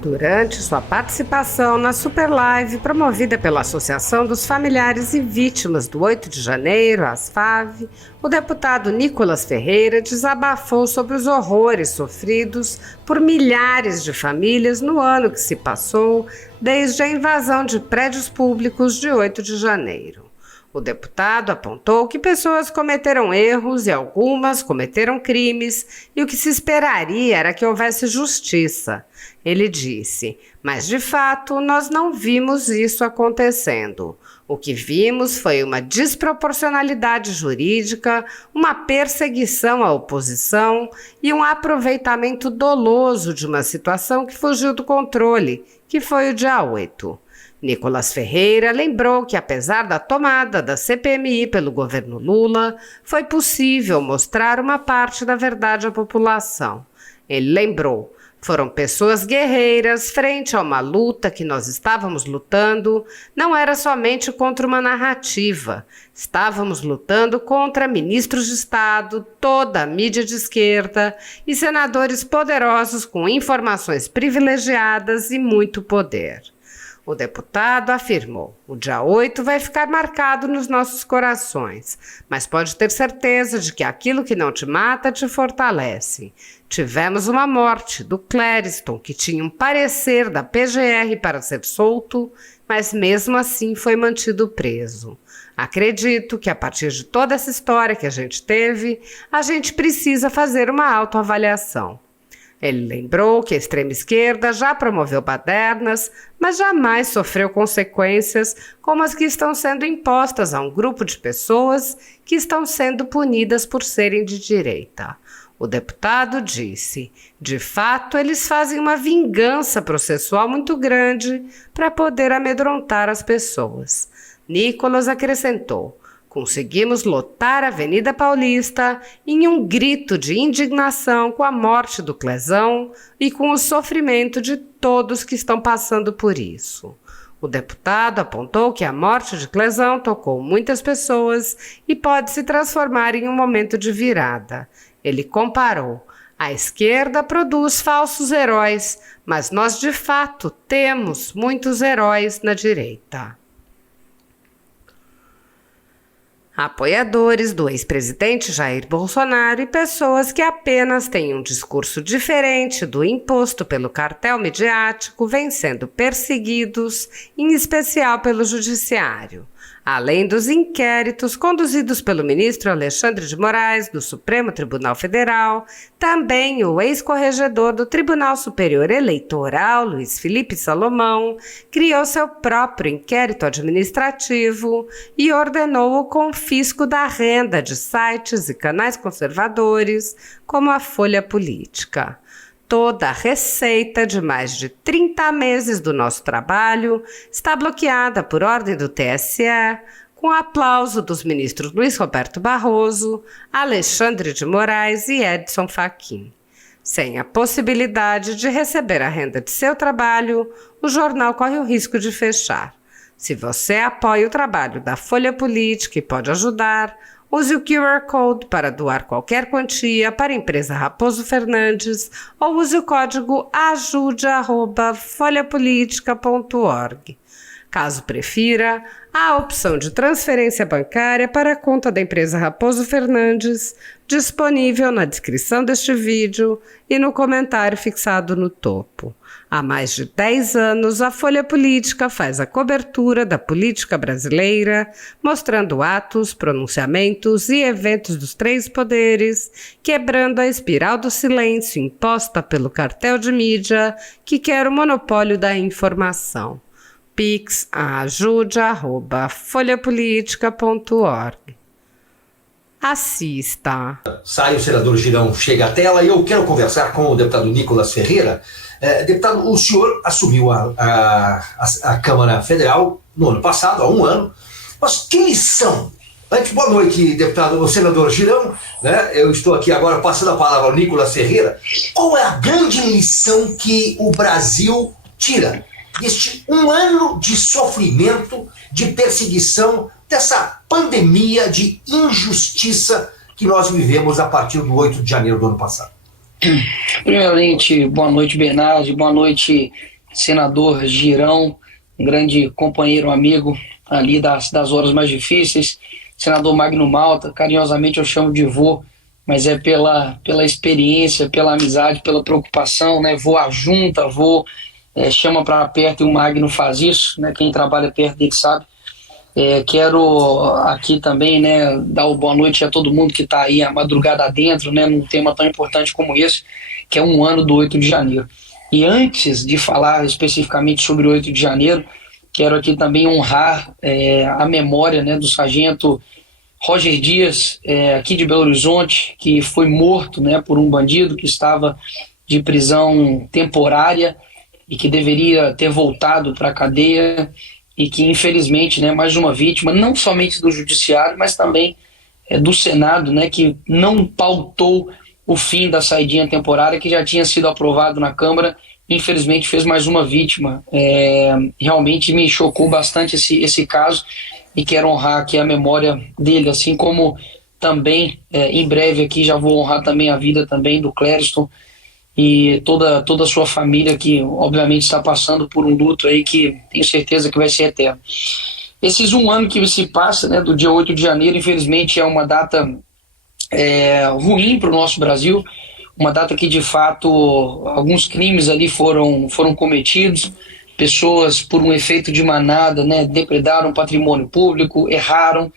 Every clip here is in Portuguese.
Durante sua participação na Super Live promovida pela Associação dos Familiares e Vítimas do 8 de janeiro, ASFAV, o deputado Nicolas Ferreira desabafou sobre os horrores sofridos por milhares de famílias no ano que se passou desde a invasão de prédios públicos de 8 de janeiro. O deputado apontou que pessoas cometeram erros e algumas cometeram crimes e o que se esperaria era que houvesse justiça. Ele disse, mas de fato nós não vimos isso acontecendo. O que vimos foi uma desproporcionalidade jurídica, uma perseguição à oposição e um aproveitamento doloso de uma situação que fugiu do controle, que foi o dia 8. Nicolas Ferreira lembrou que, apesar da tomada da CPMI pelo governo Lula, foi possível mostrar uma parte da verdade à população. Ele lembrou, foram pessoas guerreiras frente a uma luta que nós estávamos lutando, não era somente contra uma narrativa, estávamos lutando contra ministros de Estado, toda a mídia de esquerda e senadores poderosos com informações privilegiadas e muito poder. O deputado afirmou, o dia 8 vai ficar marcado nos nossos corações, mas pode ter certeza de que aquilo que não te mata te fortalece. Tivemos uma morte do Clériston, que tinha um parecer da PGR para ser solto, mas mesmo assim foi mantido preso. Acredito que a partir de toda essa história que a gente teve, a gente precisa fazer uma autoavaliação. Ele lembrou que a extrema-esquerda já promoveu badernas, mas jamais sofreu consequências como as que estão sendo impostas a um grupo de pessoas que estão sendo punidas por serem de direita. O deputado disse, de fato, eles fazem uma vingança processual muito grande para poder amedrontar as pessoas. Nicolas acrescentou, conseguimos lotar a Avenida Paulista em um grito de indignação com a morte do Clezão e com o sofrimento de todos que estão passando por isso. O deputado apontou que a morte de Clezão tocou muitas pessoas e pode se transformar em um momento de virada. Ele comparou, a esquerda produz falsos heróis, mas nós de fato temos muitos heróis na direita. Apoiadores do ex-presidente Jair Bolsonaro e pessoas que apenas têm um discurso diferente do imposto pelo cartel midiático vêm sendo perseguidos, em especial pelo judiciário. Além dos inquéritos conduzidos pelo ministro Alexandre de Moraes, do Supremo Tribunal Federal, também o ex-corregedor do Tribunal Superior Eleitoral, Luiz Felipe Salomão, criou seu próprio inquérito administrativo e ordenou o confisco da renda de sites e canais conservadores, como a Folha Política. Toda a receita de mais de 30 meses do nosso trabalho está bloqueada por ordem do TSE, com aplauso dos ministros Luiz Roberto Barroso, Alexandre de Moraes e Edson Fachin. Sem a possibilidade de receber a renda de seu trabalho, o jornal corre o risco de fechar. Se você apoia o trabalho da Folha Política e pode ajudar, use o QR Code para doar qualquer quantia para a empresa Raposo Fernandes ou use o código ajude@folhapolitica.org. Caso prefira, há a opção de transferência bancária para a conta da empresa Raposo Fernandes, disponível na descrição deste vídeo e no comentário fixado no topo. Há mais de 10 anos, a Folha Política faz a cobertura da política brasileira, mostrando atos, pronunciamentos e eventos dos três poderes, quebrando a espiral do silêncio imposta pelo cartel de mídia que quer o monopólio da informação. Pix ajude@folhapolitica.org. Assista. Sai o senador Girão, chega à tela e eu quero conversar com o deputado Nicolas Ferreira. Deputado, o senhor assumiu a Câmara Federal no ano passado, há um ano, mas que lição? Antes, boa noite, deputado, o senador Girão, né? Eu estou aqui agora passando a palavra ao Nicolas Ferreira. Qual é a grande lição que o Brasil tira deste um ano de sofrimento, de perseguição, dessa pandemia de injustiça que nós vivemos a partir do 8 de janeiro do ano passado? Primeiramente, boa noite, Bernardo, boa noite, senador Girão, um grande companheiro, amigo ali das horas mais difíceis. Senador Magno Malta, carinhosamente eu chamo de vô, mas é pela experiência, pela amizade, pela preocupação, né? Vô ajunta, vô chama para perto, e o Magno faz isso, né? Quem trabalha perto dele sabe. Quero aqui também, né, dar uma boa noite a todo mundo que está aí a madrugada adentro, né, num tema tão importante como esse, que é um ano do 8 de janeiro. E antes de falar especificamente sobre o 8 de janeiro, quero aqui também honrar a memória, né, do sargento Roger Dias, aqui de Belo Horizonte, que foi morto, né, por um bandido que estava de prisão temporária e que deveria ter voltado para a cadeia, e que infelizmente, né, mais uma vítima, não somente do judiciário, mas também do Senado, né, que não pautou o fim da saidinha temporária que já tinha sido aprovado na Câmara. Infelizmente fez mais uma vítima. Realmente me chocou bastante esse caso, e quero honrar aqui a memória dele, assim como também em breve aqui já vou honrar também a vida também do Clériston e toda a sua família, que obviamente está passando por um luto aí que tenho certeza que vai ser eterno. Esses um ano que se passa, né, do dia 8 de janeiro, infelizmente é uma data ruim para o nosso Brasil, uma data que de fato alguns crimes ali foram cometidos, pessoas por um efeito de manada, né, depredaram patrimônio público, erraram,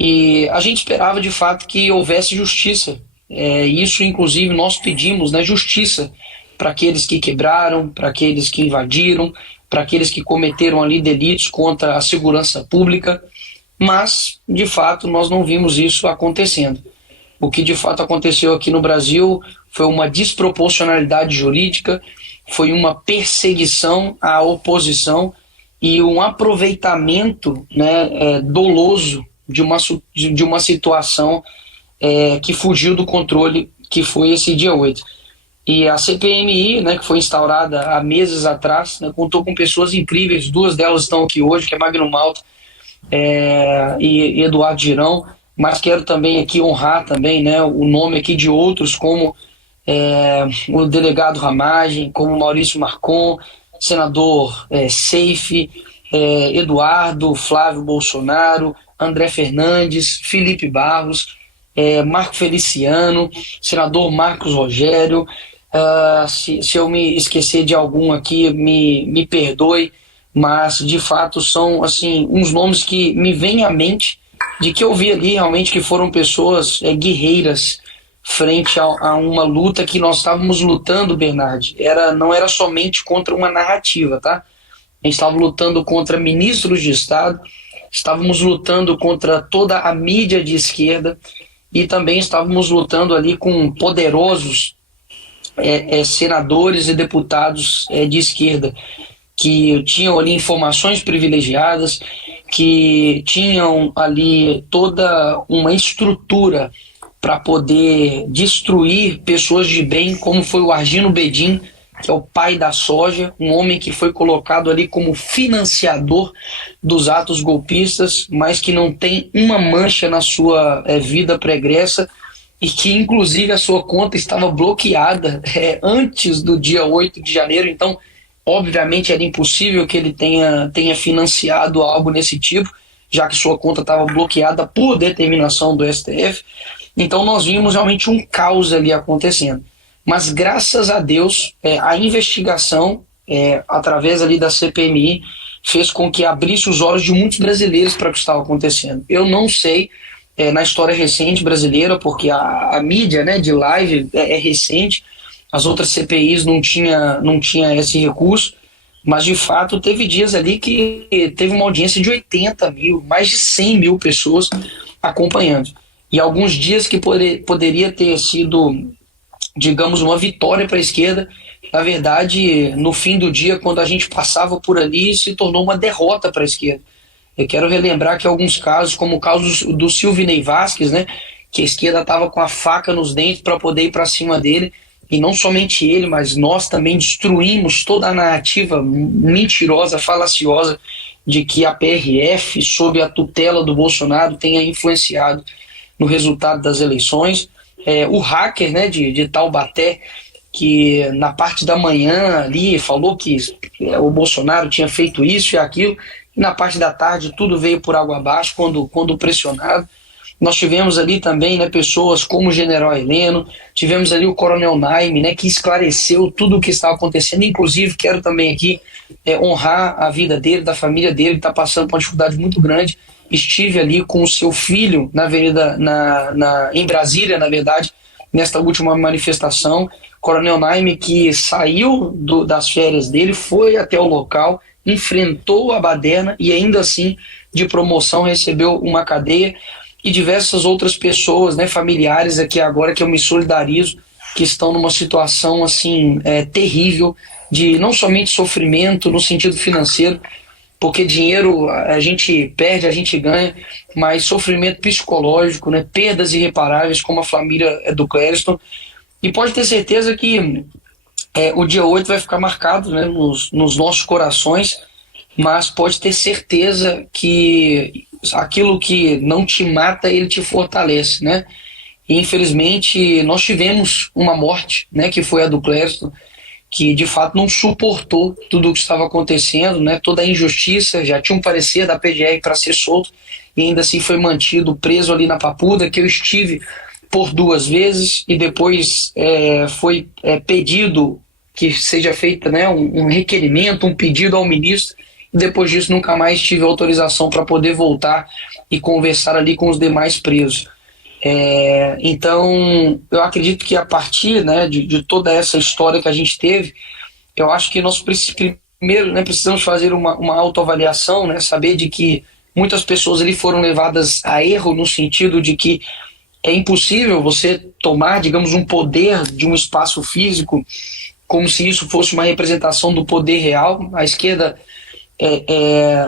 e a gente esperava de fato que houvesse justiça. Isso, inclusive, nós pedimos, né, justiça para aqueles que quebraram, para aqueles que invadiram, para aqueles que cometeram ali delitos contra a segurança pública, mas, de fato, nós não vimos isso acontecendo. O que, de fato, aconteceu aqui no Brasil foi uma desproporcionalidade jurídica, foi uma perseguição à oposição e um aproveitamento, né, doloso de uma situação que fugiu do controle, que foi esse dia 8. E a CPMI, né, que foi instaurada há meses atrás, né, contou com pessoas incríveis, duas delas estão aqui hoje, que é Magno Malta e Eduardo Girão, mas quero também aqui honrar também, né, o nome aqui de outros, como o delegado Ramagem, como Maurício Marcon, senador Seife, Eduardo, Flávio Bolsonaro, André Fernandes, Felipe Barros, Marco Feliciano, senador Marcos Rogério. Se eu me esquecer de algum aqui, me perdoe, mas de fato são assim uns nomes que me vêm à mente, de que eu vi ali realmente que foram pessoas guerreiras frente a uma luta que nós estávamos lutando, Bernardo. Não era somente contra uma narrativa, tá? A gente estava lutando contra ministros de Estado, estávamos lutando contra toda a mídia de esquerda, e também estávamos lutando ali com poderosos senadores e deputados de esquerda, que tinham ali informações privilegiadas, que tinham ali toda uma estrutura para poder destruir pessoas de bem, como foi o Argino Bedin, que é o pai da soja, um homem que foi colocado ali como financiador dos atos golpistas, mas que não tem uma mancha na sua vida pregressa, e que inclusive a sua conta estava bloqueada antes do dia 8 de janeiro, então obviamente era impossível que ele tenha financiado algo nesse tipo, já que sua conta estava bloqueada por determinação do STF. Então nós vimos realmente um caos ali acontecendo. Mas graças a Deus, a investigação, através ali da CPMI, fez com que abrisse os olhos de muitos brasileiros para o que estava acontecendo. Eu não sei, na história recente brasileira, porque a mídia, né, de live é recente, as outras CPIs não tinha esse recurso, mas de fato teve dias ali que teve uma audiência de 80 mil, mais de 100 mil pessoas acompanhando. E alguns dias que poderia ter sido, digamos, uma vitória para a esquerda, na verdade, no fim do dia, quando a gente passava por ali, se tornou uma derrota para a esquerda. Eu quero relembrar que alguns casos, como o caso do Silvinei Vasquez, né, que a esquerda estava com a faca nos dentes para poder ir para cima dele, e não somente ele, mas nós também destruímos toda a narrativa mentirosa, falaciosa, de que a PRF, sob a tutela do Bolsonaro, tenha influenciado no resultado das eleições. o hacker, né, de Taubaté, que na parte da manhã ali falou que o Bolsonaro tinha feito isso e aquilo, e na parte da tarde tudo veio por água abaixo quando pressionado. Nós tivemos ali também, né, pessoas como o General Heleno, tivemos ali o Coronel Naime, né, que esclareceu tudo o que estava acontecendo. Inclusive, quero também aqui honrar a vida dele, da família dele, que está passando por uma dificuldade muito grande. Estive ali com o seu filho na avenida, em Brasília, na verdade, nesta última manifestação. Coronel Naime, que saiu das férias dele, foi até o local, enfrentou a baderna e ainda assim, de promoção, recebeu uma cadeia. E diversas outras pessoas, né, familiares aqui agora, que eu me solidarizo, que estão numa situação assim terrível, de não somente sofrimento no sentido financeiro, porque dinheiro a gente perde, a gente ganha, mas sofrimento psicológico, né, perdas irreparáveis, como a família do Clériston. E pode ter certeza que o dia 8 vai ficar marcado, né, nos nossos corações, mas pode ter certeza que aquilo que não te mata, ele te fortalece, né? E, infelizmente, nós tivemos uma morte, né, que foi a do Clériston, que de fato não suportou tudo o que estava acontecendo, né? Toda a injustiça, já tinha um parecer da PGR para ser solto, e ainda assim foi mantido preso ali na Papuda, que eu estive por 2 vezes, e depois foi pedido que seja feito, né, um requerimento, um pedido ao ministro. Depois disso, nunca mais tive autorização para poder voltar e conversar ali com os demais presos. Então, eu acredito que a partir, né, de toda essa história que a gente teve, eu acho que nós primeiro, né, precisamos fazer uma autoavaliação, né, saber de que muitas pessoas ali foram levadas a erro, no sentido de que é impossível você tomar, digamos, um poder de um espaço físico como se isso fosse uma representação do poder real. A esquerda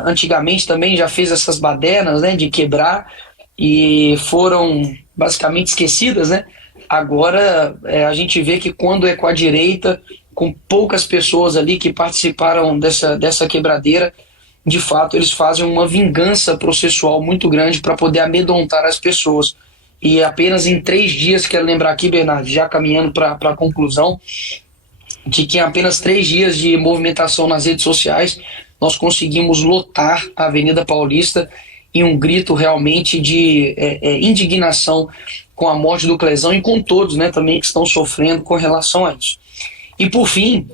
antigamente também já fez essas badernas, né, de quebrar, e foram basicamente esquecidas, né? Agora a gente vê que quando é com a direita, com poucas pessoas ali que participaram dessa quebradeira, de fato eles fazem uma vingança processual muito grande para poder amedrontar as pessoas. E apenas em 3 dias, quero lembrar aqui, Bernardo, já caminhando para a conclusão, de que em apenas 3 dias de movimentação nas redes sociais, nós conseguimos lotar a Avenida Paulista em um grito realmente de indignação com a morte do Clezão e com todos, né, também que estão sofrendo com relação a isso. E por fim,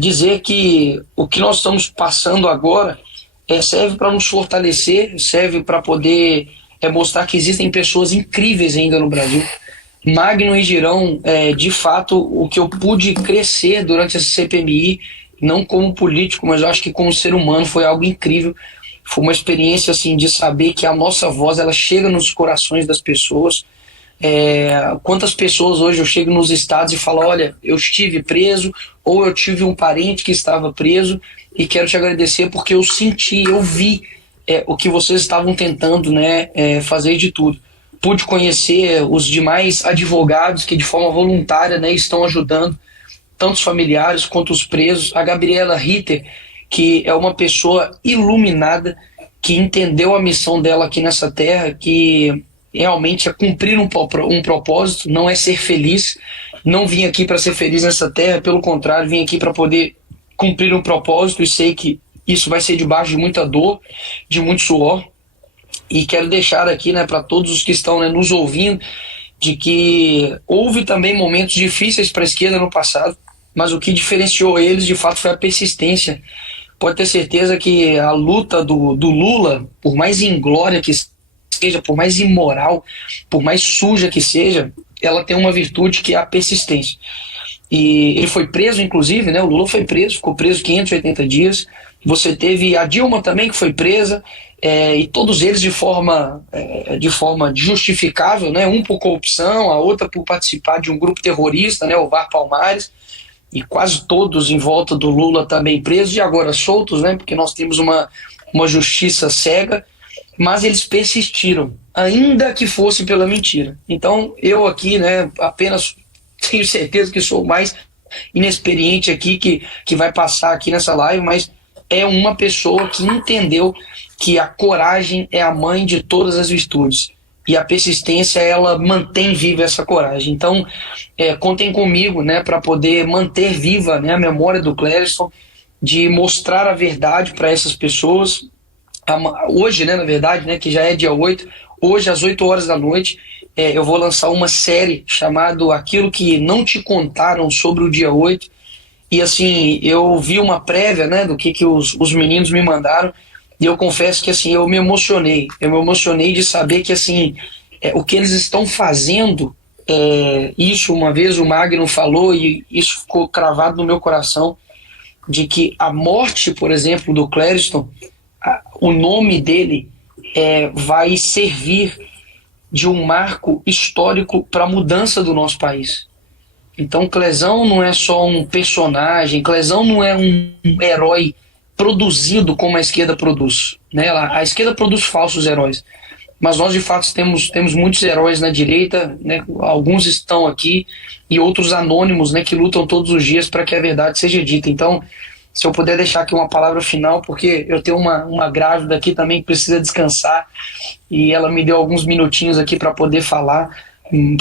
dizer que o que nós estamos passando agora serve para nos fortalecer, serve para poder mostrar que existem pessoas incríveis ainda no Brasil. Magno e Girão, de fato, o que eu pude crescer durante essa CPMI, não como político, mas eu acho que como ser humano, foi algo incrível. Foi uma experiência assim, de saber que a nossa voz ela chega nos corações das pessoas. Quantas pessoas hoje eu chego nos estados e falo, olha, eu estive preso, ou eu tive um parente que estava preso, e quero te agradecer porque eu senti, eu vi o que vocês estavam tentando, né, fazer de tudo. Pude conhecer os demais advogados que de forma voluntária, né, estão ajudando tanto os familiares quanto os presos. A Gabriela Ritter, que é uma pessoa iluminada, que entendeu a missão dela aqui nessa terra, que realmente é cumprir um propósito, não é ser feliz. Não vim aqui para ser feliz nessa terra, pelo contrário, vim aqui para poder cumprir um propósito, e sei que isso vai ser debaixo de muita dor, de muito suor. E quero deixar aqui, né, para todos os que estão, né, nos ouvindo, de que houve também momentos difíceis para a esquerda no passado, mas o que diferenciou eles, de fato, foi a persistência. Pode ter certeza que a luta do Lula, por mais inglória que seja, por mais imoral, por mais suja que seja, ela tem uma virtude, que é a persistência. E ele foi preso, inclusive, né? O Lula foi preso, ficou preso 580 dias. Você teve a Dilma também, que foi presa, e todos eles de forma justificável, né? Um por corrupção, a outra por participar de um grupo terrorista, né? O VAR Palmares, e quase todos em volta do Lula também presos, e agora soltos, né? Porque nós temos uma justiça cega, mas eles persistiram, ainda que fosse pela mentira. Então eu aqui, né, apenas tenho certeza que sou o mais inexperiente aqui que vai passar aqui nessa live, mas é uma pessoa que entendeu que a coragem é a mãe de todas as virtudes. e a persistência, ela mantém viva essa coragem. Então, contem comigo, né, para poder manter viva, né, a memória do Clériston, de mostrar a verdade para essas pessoas. Hoje, né, na verdade, né, que já é dia 8, hoje às 8 horas da noite, eu vou lançar uma série chamada Aquilo que Não Te Contaram sobre o dia 8. E assim, eu vi uma prévia, né, do que os meninos me mandaram, e eu confesso que assim, eu me emocionei de saber que assim, o que eles estão fazendo, isso uma vez o Magno falou, e isso ficou cravado no meu coração, de que a morte, por exemplo, do Clériston, o nome dele vai servir de um marco histórico para a mudança do nosso país. Então Clesão não é só um personagem, Clesão não é um herói produzido como a esquerda produz, né? A esquerda produz falsos heróis, mas nós de fato temos muitos heróis na direita, né? Alguns estão aqui e outros anônimos, né, que lutam todos os dias para que a verdade seja dita. Então, se eu puder deixar aqui uma palavra final, porque eu tenho uma grávida aqui também que precisa descansar, e ela me deu alguns minutinhos aqui para poder falar,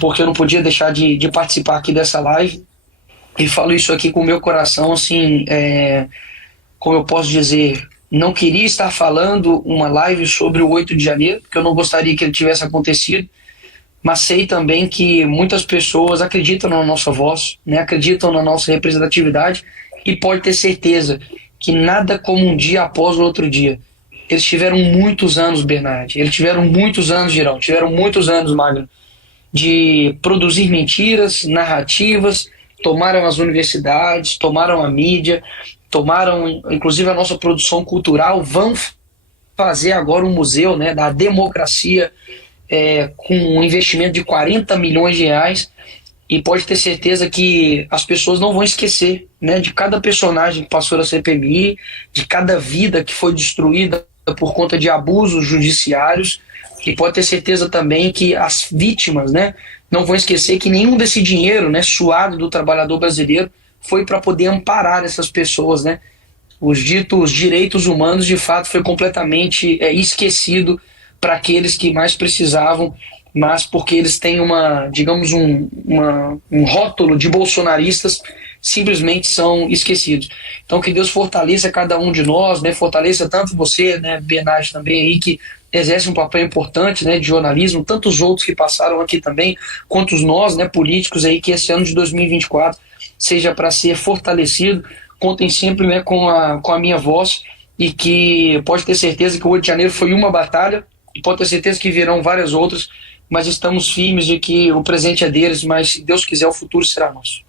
porque eu não podia deixar de participar aqui dessa live, e falo isso aqui com o meu coração, assim, como eu posso dizer, não queria estar falando uma live sobre o 8 de janeiro, porque eu não gostaria que ele tivesse acontecido, mas sei também que muitas pessoas acreditam na nossa voz, né, acreditam na nossa representatividade, e pode ter certeza que nada como um dia após o outro dia. Eles tiveram muitos anos, Bernard, eles tiveram muitos anos, Girão, tiveram muitos anos, Magno, de produzir mentiras, narrativas, tomaram as universidades, tomaram a mídia, tomaram inclusive a nossa produção cultural, vão fazer agora um museu, né, da democracia, com um investimento de 40 milhões de reais, e pode ter certeza que as pessoas não vão esquecer, né, de cada personagem que passou na CPMI, de cada vida que foi destruída por conta de abusos judiciários, e pode ter certeza também que as vítimas, né, não vão esquecer que nenhum desse dinheiro, né, suado do trabalhador brasileiro foi para poder amparar essas pessoas, né? Os ditos direitos humanos, de fato, foi completamente esquecido para aqueles que mais precisavam, mas porque eles têm digamos, um rótulo de bolsonaristas, simplesmente são esquecidos. Então que Deus fortaleça cada um de nós, né? Fortaleça tanto você, né, Bernard, também aí, que exerce um papel importante, né, de jornalismo, tantos outros que passaram aqui também, quanto nós, né, políticos aí, que esse ano de 2024 seja para ser fortalecido. Contem sempre, né, com a minha voz, e que pode ter certeza que o 8 de janeiro foi uma batalha, e pode ter certeza que virão várias outras, mas estamos firmes de que o presente é deles, mas se Deus quiser o futuro será nosso.